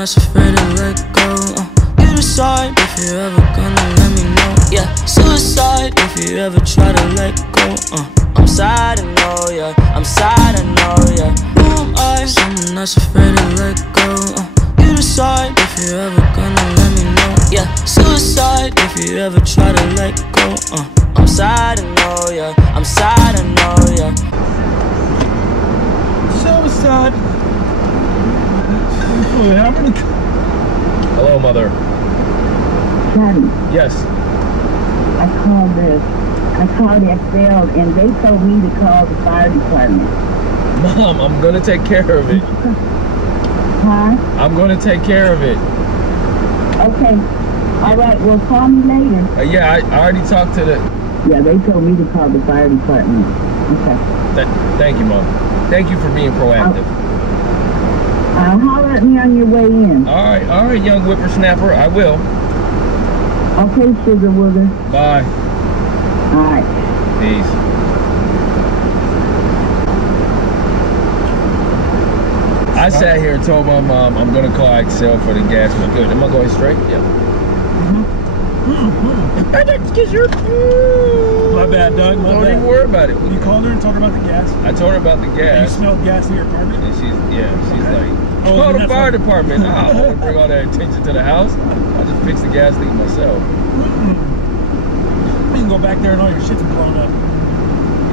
that's afraid to let go. You decide if you're ever gonna let me know. Yeah, suicide if you ever try to let go. I'm sad, I know, yeah. I'm sad, I know, yeah. Who am I? Someone that's afraid to let go. You decide if you're ever gonna let me know. Yeah, suicide if you ever try to let go. I'm sad, I know, yeah. I'm sad, I know, yeah. Suicide. Hello, mother. Satin. Yes. I called XL and they told me to call the fire department. Mom, I'm gonna take care of it. Huh? I'm gonna take care of it. Okay. All right, well, call me later. Yeah, I already talked to the... Yeah, they told me to call the fire department. Okay. Thank you, Mom. Thank you for being proactive. Holler at me on your way in. All right, young whippersnapper, I will. Okay, sugar wooger. Bye. All right. Peace. I sat here and told my mom I'm gonna call XL for the gas. But good. Am I going straight? Yeah. My bad, Doug. Don't even worry about it. You called her and told her about the gas? I told her about the gas. You smelled gas in your apartment? And she's okay. Like, call the fire department. I don't want to bring all that attention to the house. I'll just fix the gas leak myself. You can go back there and all your shit's blown up.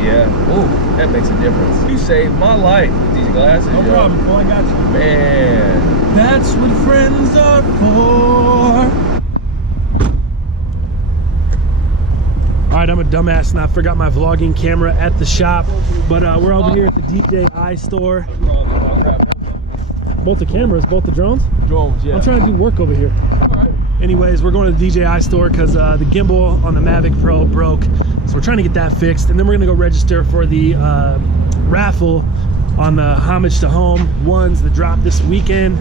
Yeah. Ooh, that makes a difference. You saved my life with these glasses. No problem, Phil. I got you. Man. That's what friends are for. Alright, I'm a dumbass and I forgot my vlogging camera at the shop. But we're over here at the DJI store. Both the cameras, both the drones? Drones, yeah. I'm trying to do work over here. Alright. Anyways, we're going to the DJI store because the gimbal on the Mavic Pro broke. So we're trying to get that fixed. And then we're going to go register for the raffle on the Homage to Home ones that drop this weekend.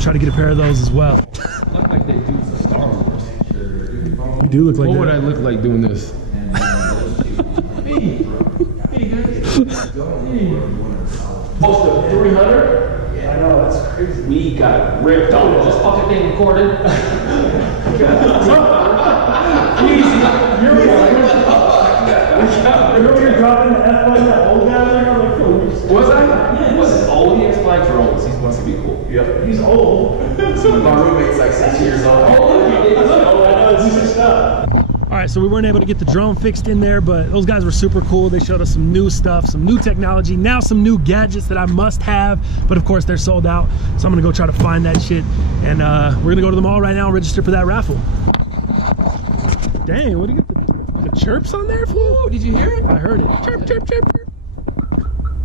Try to get a pair of those as well. Look like they do for Star Wars. You do look like what that. What would I look like doing this? Most of 300? I know, that's crazy. We got ripped off. Is this fucking thing recorded? Easy. Remember when you're dropping the F1 that old guy there? I'm like, cool. Was I? Yeah. Was it old? He explained for old. He wants to be cool. Yep. He's old. My roommate's like 6 years old. Oh, I know, it's just stuff. Alright, so we weren't able to get the drone fixed in there, but those guys were super cool. They showed us some new stuff, some new technology, now some new gadgets that I must have, but of course they're sold out. So I'm gonna go try to find that shit, and we're gonna go to the mall right now and register for that raffle. Dang, what do you get? The chirps on there, fool? Did you hear it? I heard it. Chirp, chirp, chirp, chirp.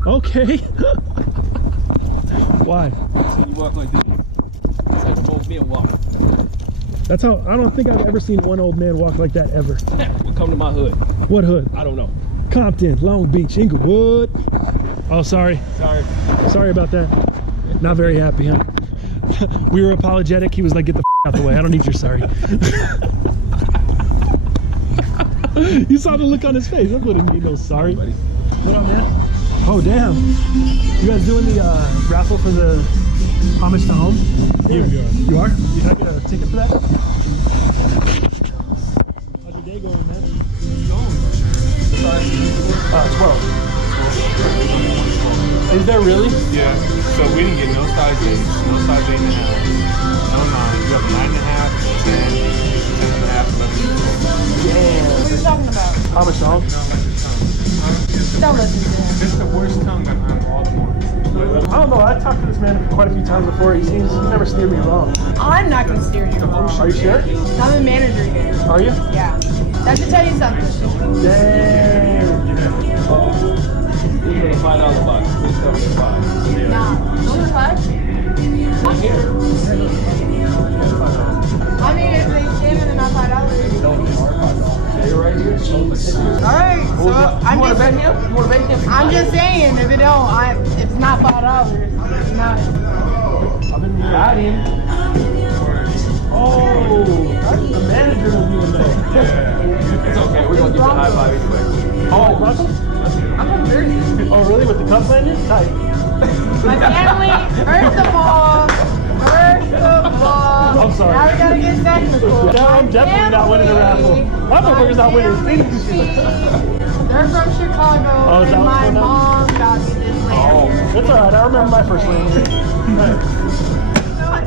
Okay. Why? So you walk like this. It's like an old man walk. That's how, I don't think I've ever seen one old man walk like that ever. Well, come to my hood. What hood? I don't know. Compton, Long Beach, Inglewood. Oh, sorry. Sorry. Sorry about that. Not very happy, huh? We were apologetic. He was like, get the out the way. I don't need your sorry. You saw the look on his face. I wouldn't need no sorry. What up, man? Oh, damn. You guys doing the raffle for the Homage to Home? Yeah, we are. You are? You not get a ticket for that? How's your day going, man? Going. 12. Is there really? Yeah. So we didn't get no size 8, no size 8.5, no 9. You have 9.5, 10, 10.5, 11. Yeah. What are you talking about? Homage to Home? Don't listen to him. This is the worst tongue that I'm all for. I don't know. I talked to this man quite a few times before. He never steered me wrong. I'm not going to steer you wrong. Are you sure? I'm a manager here. Are you? Yeah. That should tell you something. Dang. You get a $5 box. Nah. Those are $5? I'm here. I mean, if they scan it, they're not $5. You're right here. Alright, so I'm You want to just, bet him? You want to bet him? I'm just saying, if it don't, it's not $5. It's not. Got him. Oh, the manager doesn't even know. Yeah. It's okay. We're going to give you a high five anyway. Oh, Bronco? I'm a very Oh, really? With the cup lanyard? Tight. My family, first of all, I'm sorry. Now we gotta get technical. Now I'm definitely not winning the raffle. That motherfucker's not winning. They're from Chicago, and my mom got me this lanyard. It's alright, I remember my first lanyard.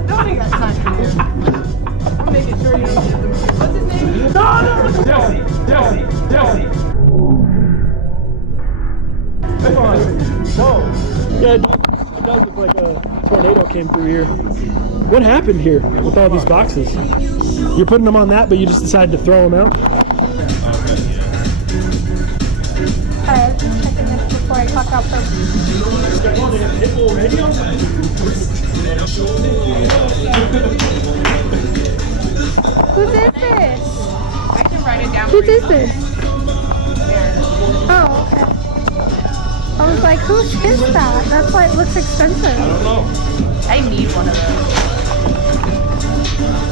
Don't make that time. I'm making sure you don't get them. What's his name? Jesse. Come on. No. Yeah, it does look like a tornado came through here. What happened here with all these boxes? You're putting them on that, but you just decided to throw them out? Alright, checking this before I clock out for Whose is this? I can write it down. Whose is this? Oh, okay. I was like, whose is that? That's why it looks expensive. I don't know. I need one of those.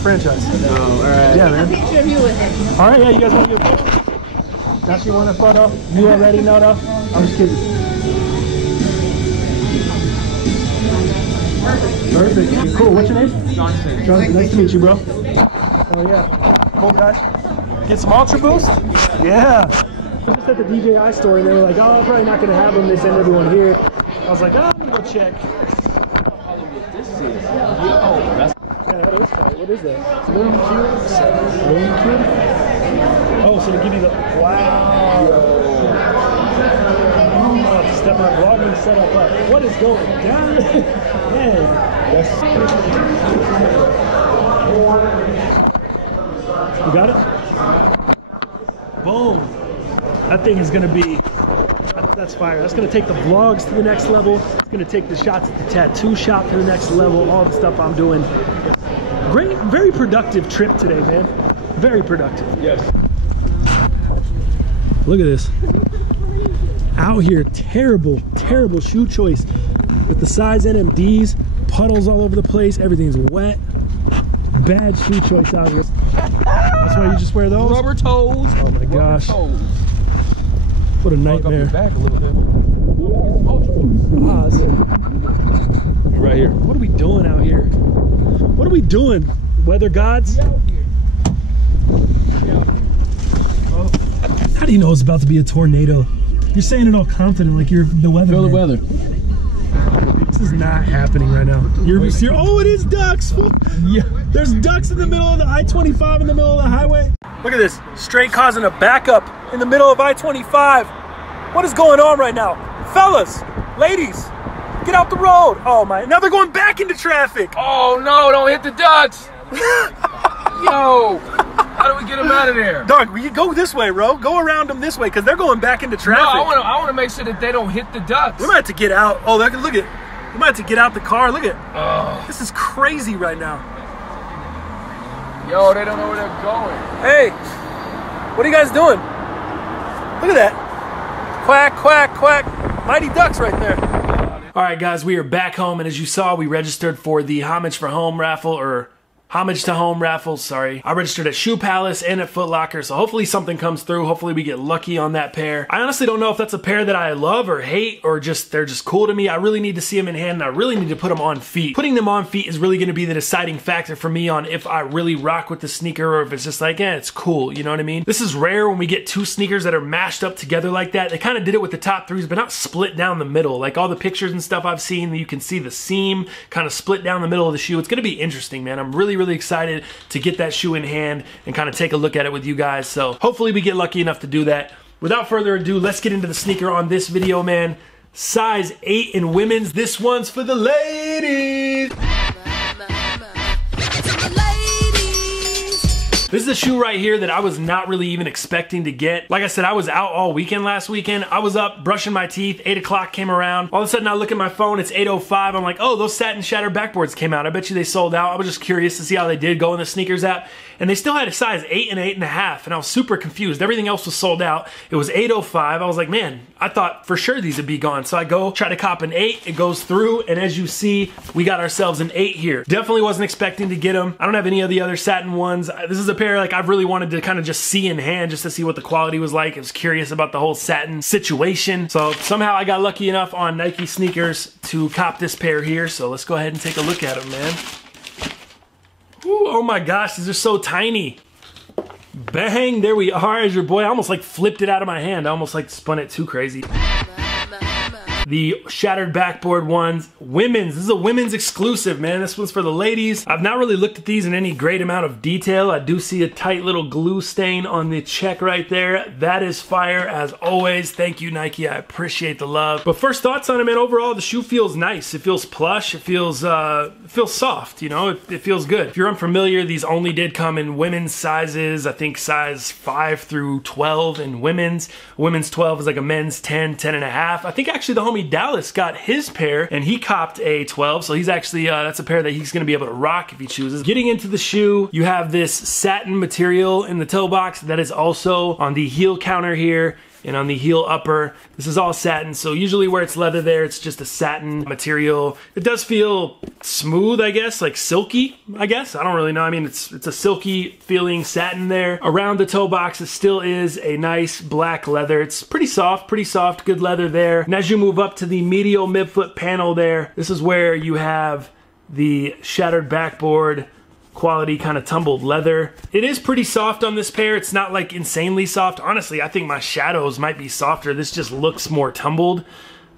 Franchise. Oh, alright. Yeah, man. Picture of you with it. Alright, yeah, you guys want to get a photo? Now you want a photo? You already know though? I'm just kidding. Perfect. Cool. What's your name? Johnson. Johnson. Nice to meet you, bro. Oh yeah. Cool guys. Get some Ultra Boost? Yeah. I was just at the DJI store and they were like, oh, I'm probably not going to have them. They send everyone here. I was like, oh, I'm going to go check. Yeah, that is tight. What is that? Loom Cube? Loom Cube? Oh, so they give you the... Wow. Oh, to step my vlogging setup up. What is going on? Man. That's... You got it? Boom. That thing is going to be... That's fire. That's going to take the vlogs to the next level. It's going to take the shots at the tattoo shop to the next level. All the stuff I'm doing. Great, very productive trip today, man. Very productive. Yes. Look at this. Out here, terrible, terrible shoe choice. With the size NMDs, puddles all over the place, everything's wet. Bad shoe choice out here. That's why you just wear those? Rubber toes. Oh my gosh. Toes. What a nightmare. Back a little bit. Ah, Right here. what are we doing out here? What are we doing, weather gods? How do you know it's about to be a tornado? You're saying it all confident, like you're the weather. Feel the weather. This is not happening right now. You're oh, it is ducks. Yeah. There's ducks in the middle of the I-25 in the middle of the highway. Look at this, straight causing a backup in the middle of I-25. What is going on right now? Fellas, ladies, get out the road. Oh my, now they're going back into traffic. Oh no, don't hit the ducks. Yo, how do we get them out of there? Dog, will you go this way, bro? Go around them this way, because they're going back into traffic. No, I want to make sure that they don't hit the ducks. We might have to get out. Oh, look at, we might have to get out the car. Look at, this is crazy right now. Yo, they don't know where they're going. Hey, what are you guys doing? Look at that. Quack, quack, quack. Mighty ducks right there. All right, guys, we are back home, and as you saw, we registered for the Homage for Home raffle, or Homage to Home raffles, sorry. I registered at Shoe Palace and at Foot Locker, so hopefully something comes through. Hopefully we get lucky on that pair. I honestly don't know if that's a pair that I love or hate, or just they're just cool to me. I really need to see them in hand, and I really need to put them on feet. Putting them on feet is really gonna be the deciding factor for me on if I really rock with the sneaker, or if it's just like, it's cool, you know what I mean? This is rare when we get two sneakers that are mashed up together like that. They kind of did it with the top threes, but not split down the middle. Like all the pictures and stuff I've seen, you can see the seam kind of split down the middle of the shoe. It's gonna be interesting, man. I'm really, really excited to get that shoe in hand and kind of take a look at it with you guys. So hopefully we get lucky enough to do that. Without further ado, let's get into the sneaker on this video, man. Size 8 in women's. This one's for the ladies. This is a shoe right here that I was not really even expecting to get. Like I said, I was out all weekend last weekend. I was up brushing my teeth, 8 o'clock came around. All of a sudden I look at my phone, it's 8:05. I'm like, oh, those Satin Shatter backboards came out. I bet you they sold out. I was just curious to see how they did go in the sneakers app. And they still had a size 8 and 8.5, and I was super confused. Everything else was sold out. It was 8:05. I was like, man, I thought for sure these would be gone. So I go try to cop an 8. It goes through, and as you see, we got ourselves an 8 here. Definitely wasn't expecting to get them. I don't have any of the other Satin ones. This is a pair like I've really wanted to kind of just see in hand, just to see what the quality was like. I was curious about the whole Satin situation. So somehow I got lucky enough on Nike sneakers to cop this pair here. So let's go ahead and take a look at them, man. Ooh, oh my gosh, these are so tiny. Bang, there we are. As your boy, I almost like flipped it out of my hand. I almost like spun it too crazy. The shattered backboard ones, women's. This is a women's exclusive, man. This one's for the ladies. I've not really looked at these in any great amount of detail. I do see a tight little glue stain on the check right there. That is fire as always. Thank you, Nike. I appreciate the love. But first thoughts on it, man. Overall, the shoe feels nice. It feels plush. It feels soft, you know? It feels good. If you're unfamiliar, these only did come in women's sizes. I think size 5 through 12 in women's. Women's 12 is like a men's 10, 10 and a half. I think actually the homie Dallas got his pair and he copped a 12, so he's actually that's a pair that he's gonna be able to rock if he chooses. Getting into the shoe, you have this satin material in the toe box that is also on the heel counter here and on the heel upper. This is all satin, so usually where it's leather there, it's just a satin material. It does feel smooth, I guess, like silky, I guess. I don't really know. I mean, it's a silky feeling satin there. Around the toe box, it still is a nice black leather. It's pretty soft, good leather there. And as you move up to the medial midfoot panel there, this is where you have the shattered backboard quality kind of tumbled leather. It is pretty soft on this pair. It's not like insanely soft. Honestly, I think my shadows might be softer. This just looks more tumbled,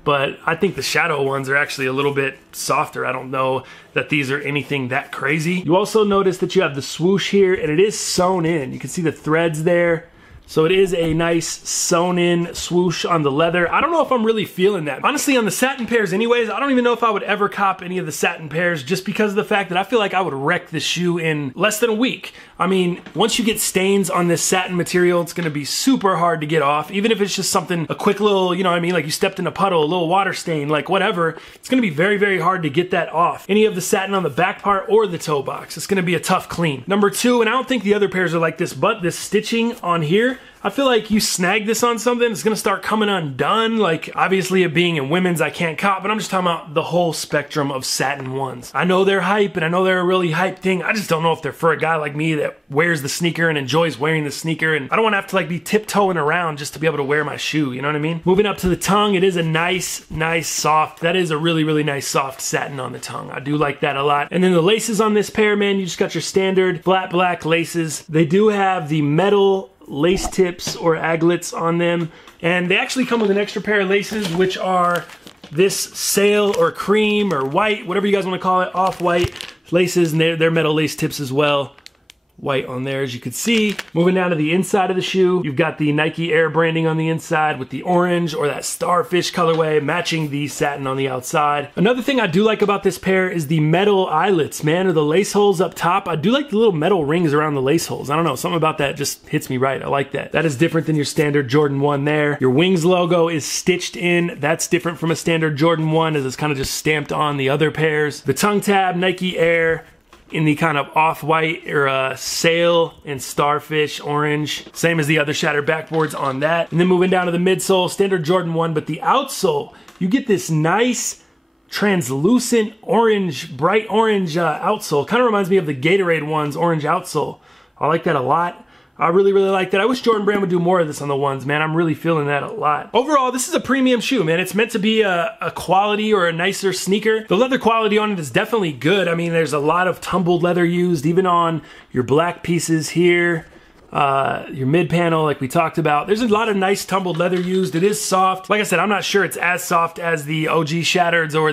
but I think the shadow ones are actually a little bit softer. I don't know that these are anything that crazy. You also notice that you have the swoosh here and it is sewn in. You can see the threads there. So it is a nice sewn in swoosh on the leather. I don't know if I'm really feeling that. Honestly, on the satin pairs anyways, I don't even know if I would ever cop any of the satin pairs just because of the fact that I feel like I would wreck the shoe in less than a week. I mean, once you get stains on this satin material, it's gonna be super hard to get off. Even if it's just something, a quick little, you know what I mean? Like you stepped in a puddle, a little water stain, like whatever. It's gonna be very, very hard to get that off. Any of the satin on the back part or the toe box, it's gonna be a tough clean. Number 2, and I don't think the other pairs are like this, but this stitching on here, I feel like you snag this on something, it's gonna start coming undone. Like, obviously it being in women's, I can't cop, but I'm just talking about the whole spectrum of satin ones. I know they're hype, and I know they're a really hype thing. I just don't know if they're for a guy like me that wears the sneaker and enjoys wearing the sneaker, and I don't wanna have to like be tiptoeing around just to be able to wear my shoe, you know what I mean? Moving up to the tongue, it is a nice soft, that is a really, really nice soft satin on the tongue. I do like that a lot. And then the laces on this pair, man, you just got your standard flat black laces. They do have the metal lace tips or aglets on them, and they actually come with an extra pair of laces, which are this sail or cream or white, whatever you guys want to call it, off-white laces, and they're metal lace tips as well. White on there, as you can see. Moving down to the inside of the shoe, you've got the Nike Air branding on the inside with the orange or that starfish colorway matching the satin on the outside. Another thing I do like about this pair is the metal eyelets, man, or the lace holes up top. I do like the little metal rings around the lace holes. I don't know, something about that just hits me right. I like that. That is different than your standard Jordan 1 there. Your Wings logo is stitched in. That's different from a standard Jordan 1 as it's kind of just stamped on the other pairs. The tongue tab, Nike Air, in the kind of off-white or sail and starfish orange, same as the other shattered backboards on that. And then moving down to the midsole, standard Jordan 1, but the outsole, you get this nice translucent orange, bright orange outsole. Kind of reminds me of the Gatorade one's orange outsole. I like that a lot. I really, really like that. I wish Jordan Brand would do more of this on the ones, man. I'm really feeling that a lot. Overall, this is a premium shoe, man. It's meant to be a quality or a nicer sneaker. The leather quality on it is definitely good. I mean, there's a lot of tumbled leather used, even on your black pieces here. Your mid panel, like we talked about. There's a lot of nice tumbled leather used. It is soft. Like I said, I'm not sure it's as soft as the OG Shattereds or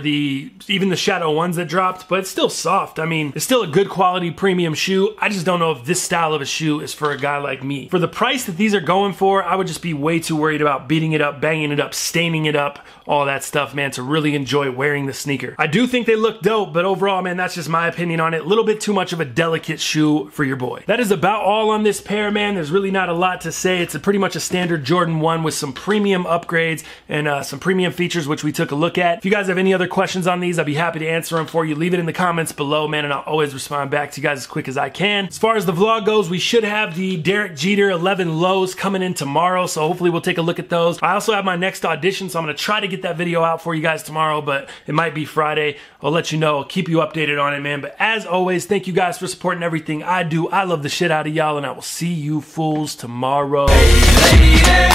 even the Shadow ones that dropped, but it's still soft. I mean, it's still a good quality premium shoe. I just don't know if this style of a shoe is for a guy like me. For the price that these are going for, I would just be way too worried about beating it up, banging it up, staining it up, all that stuff, man, to really enjoy wearing the sneaker. I do think they look dope, but overall, man, that's just my opinion on it. A little bit too much of a delicate shoe for your boy. That is about all on this pair, man. There's really not a lot to say. It's pretty much a standard Jordan 1 with some premium upgrades and some premium features, which we took a look at. If you guys have any other questions on these, I'd be happy to answer them for you. Leave it in the comments below, man, and I'll always respond back to you guys as quick as I can. As far as the vlog goes, we should have the Derek Jeter 11 lows coming in tomorrow, so hopefully we'll take a look at those. I also have my next audition, so I'm going to try to get that video out for you guys tomorrow, but it might be Friday. I'll let you know. I'll keep you updated on it, man. But as always, thank you guys for supporting everything I do. I love the shit out of y'all, and I will see you fools tomorrow. Hey, lady, hey,